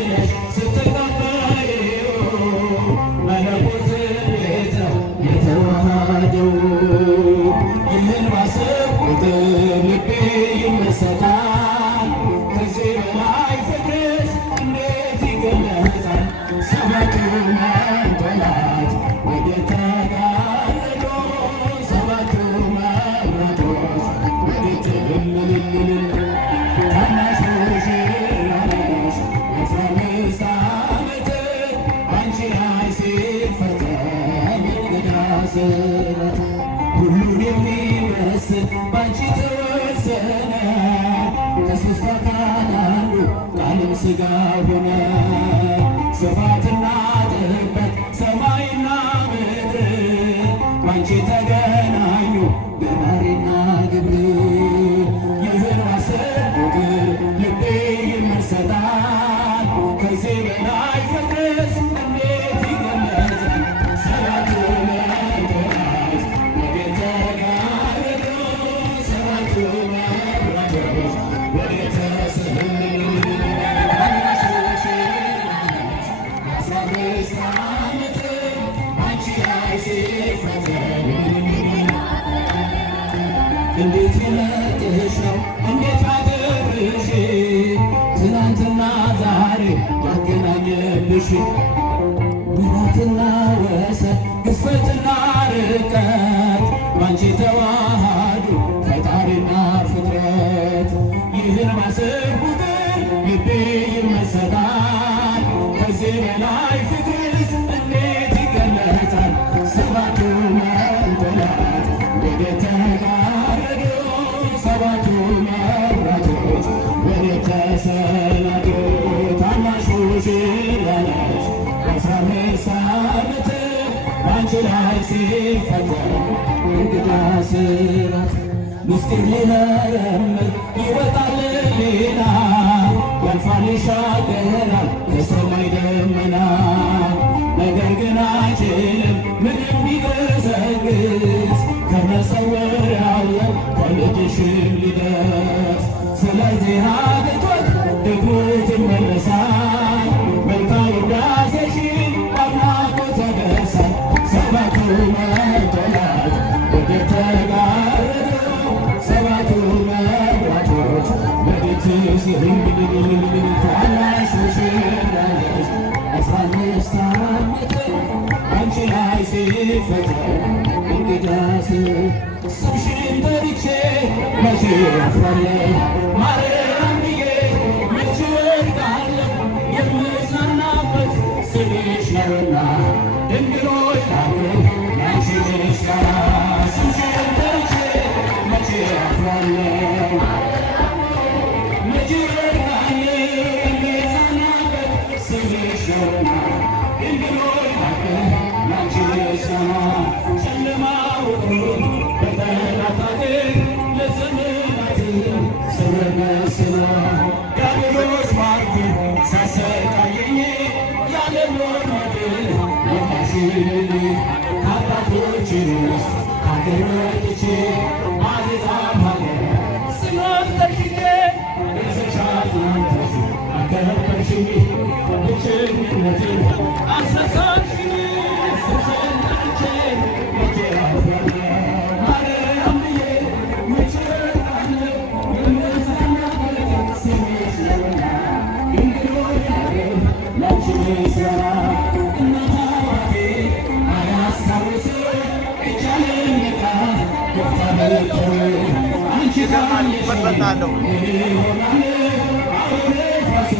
ብለሽ ስትቀበይው መለኮት ቤት ነው የተዋሃደው። ይህን ባሰብኩ ቁጥር ልቤ ይመሰጣል። ከዚህ በላይ ፍቅርሽ እንዴት ይገለጻል? ሰባቱ መንጦላዕት ወደ ተጋረዶ ሰባቱ መብራቶች ወዴት እልል ታናሽ ሙሽራ ነሽ የ15 ዓመት ባንቺ ላይ ሲፈተን እንግዳ ስራት ሁሉን የሚመስል ባንቺ ተወሰነ። ከሦስት አካል አንዱ ቃልም ሥጋ ሆነ። ስፋትና ጥልቀት ሰማይና ምድር ባንቺ ተገናኙ ገባሬና ግብር። ይህን ባሰብኩ ቁጥር ልቤ ይመሰጣል። ከዚህ በላይ ፍቅርሽ እንዴት ይገለጻል? ሰባቱ መንጦላዕት ወዴት ተጋረዶ ሰባቱ መብራቶች ወዴት ተሰወሩ? ታናሽ ሙሽራ ነሽ የ15 ዓመት ባንቺ ላይ ሲፈተን እንዴት ይመጥሽ ነው እንዴት አድርሽ ትናንትና ዛሬ ያገናኘልሽ ምሕረትና ወሰን ግዝፈትና ርቀት ባንቺ ተዋሃዱ ፈጣሪና ፍጥረት። ይህን ባሰብኩ ቁጥር ልቤ ይመሰጣል። ከዚህ በላይ ፍቅርሽ እንዴት ይገለጻል? ሰባቱ መንጦላዕት ወዴት ተጋረዶ ሰባቱ መብራቶች ወዴት ተሰናዱ? ታናሽ ሙሽራ ነሽ የ15 ዓመት ባንቺ ላይ ሲፈተን እንግዳ ስራት ምስጢር ሊመረምር ይወጣል ሌላ ያልፋል ይሻገራል ከሰማይ ደመና። ነገር ግን አይችልም ምንም ቢገሰግስ ከመሰወሪያው ከልጅሽም ሊደርስ። ስለዚህ አግቶት ደግሞት ይመለሳል መልካም ውዳሴሽን በአድናቆት ያደርሳል። ሰባቱ መንጦላዕት ወዴት ተጋረዶ ሰባቱ መብራቶች ወዴት ታናሽ ሙሽራ ነሽ 15 ዓመት ባንቺ ላይ ሲፈተን እንግዳ ስምሽን ጠርቼ መቼ አፍራለሁ? ማርያም ብዬ መቼ እወድቃለሁ? የምጽናናበት ስምሽ ነውና ድንግል ሆይ ላንቺ ምስጋና። ስምሽን ጠርቼ መቼ አፍራለሁ? መቼ እወድቃለሁ? የምጽናናበት ስምሽ ነውና ድንግል ሆይ ላንቺ ምስጋና። ጨለማ ወጥሮ በጠላቴ ለዘመናት ስውር መስሎ ዲያብሎስ ማርኮ ሲያሰቃየኝ ያለምንም መድን የማይሽረኝ ከአባቶቼ ውስጥ ከአገር ወጥቼ ማለዳም ሀገር ስሞት ተሽጬ ደርሰሻል አንተሽ አከበርሽኝ ብቸኝነቴን አስረሳሽኝ። ስምሽን ጠርቼ መቼ አፍራለሁ? ማርያም ብዬ መቼ እወድቃለሁ? የምጽናናበት ስምሽ ነውና ድንግል ሆይ ላንቺ ምስጋና። እናት አባቴ አያስታውስም ይቻለኝ ዕጣ ገፍታ በልተው አንቺ ካለሽ እኔ እሆናለሁ አሁን ፋሱ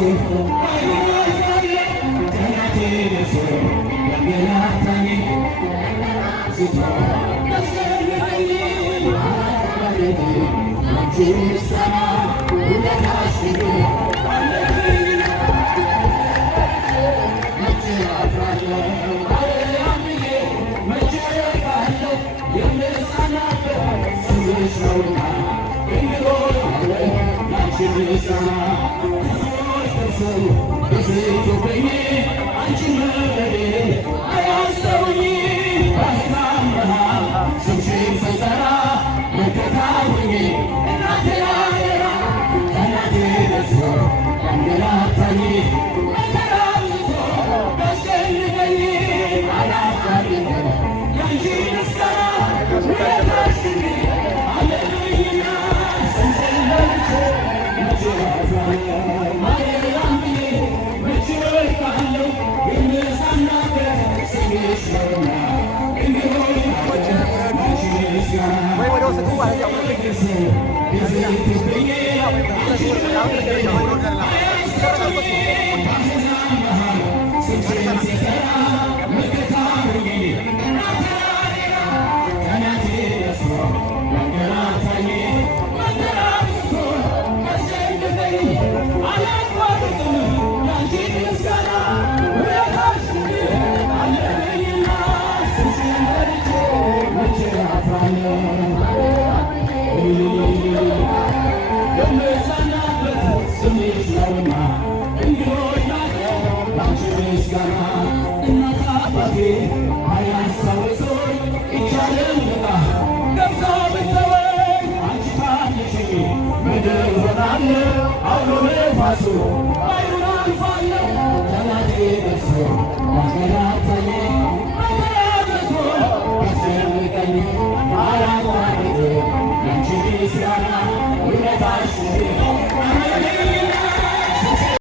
ጠላቴ ደርሶ ያንገላታኝ ስቶ ያስገድለኝ አባቴ ላንቺ ምስጋና ውለታሽ ብዙ አለብኝ መቼ አፍራለሁ? ማርያም ብዬ መቼ እወድቃለሁ? የምጽናናበት ስምሽ ነውና ድንግል ሆይ ላንቺ ምስጋና። ብዙዎች ደርሰው በስቶብኝ አንቺን መውደዴ አያስተውኝ በአሕዛብ መሃል ስምሽን ስጠራ መከታ ሆኜ እናቴ አደራ ጠላቴ ደርሶ Thank you.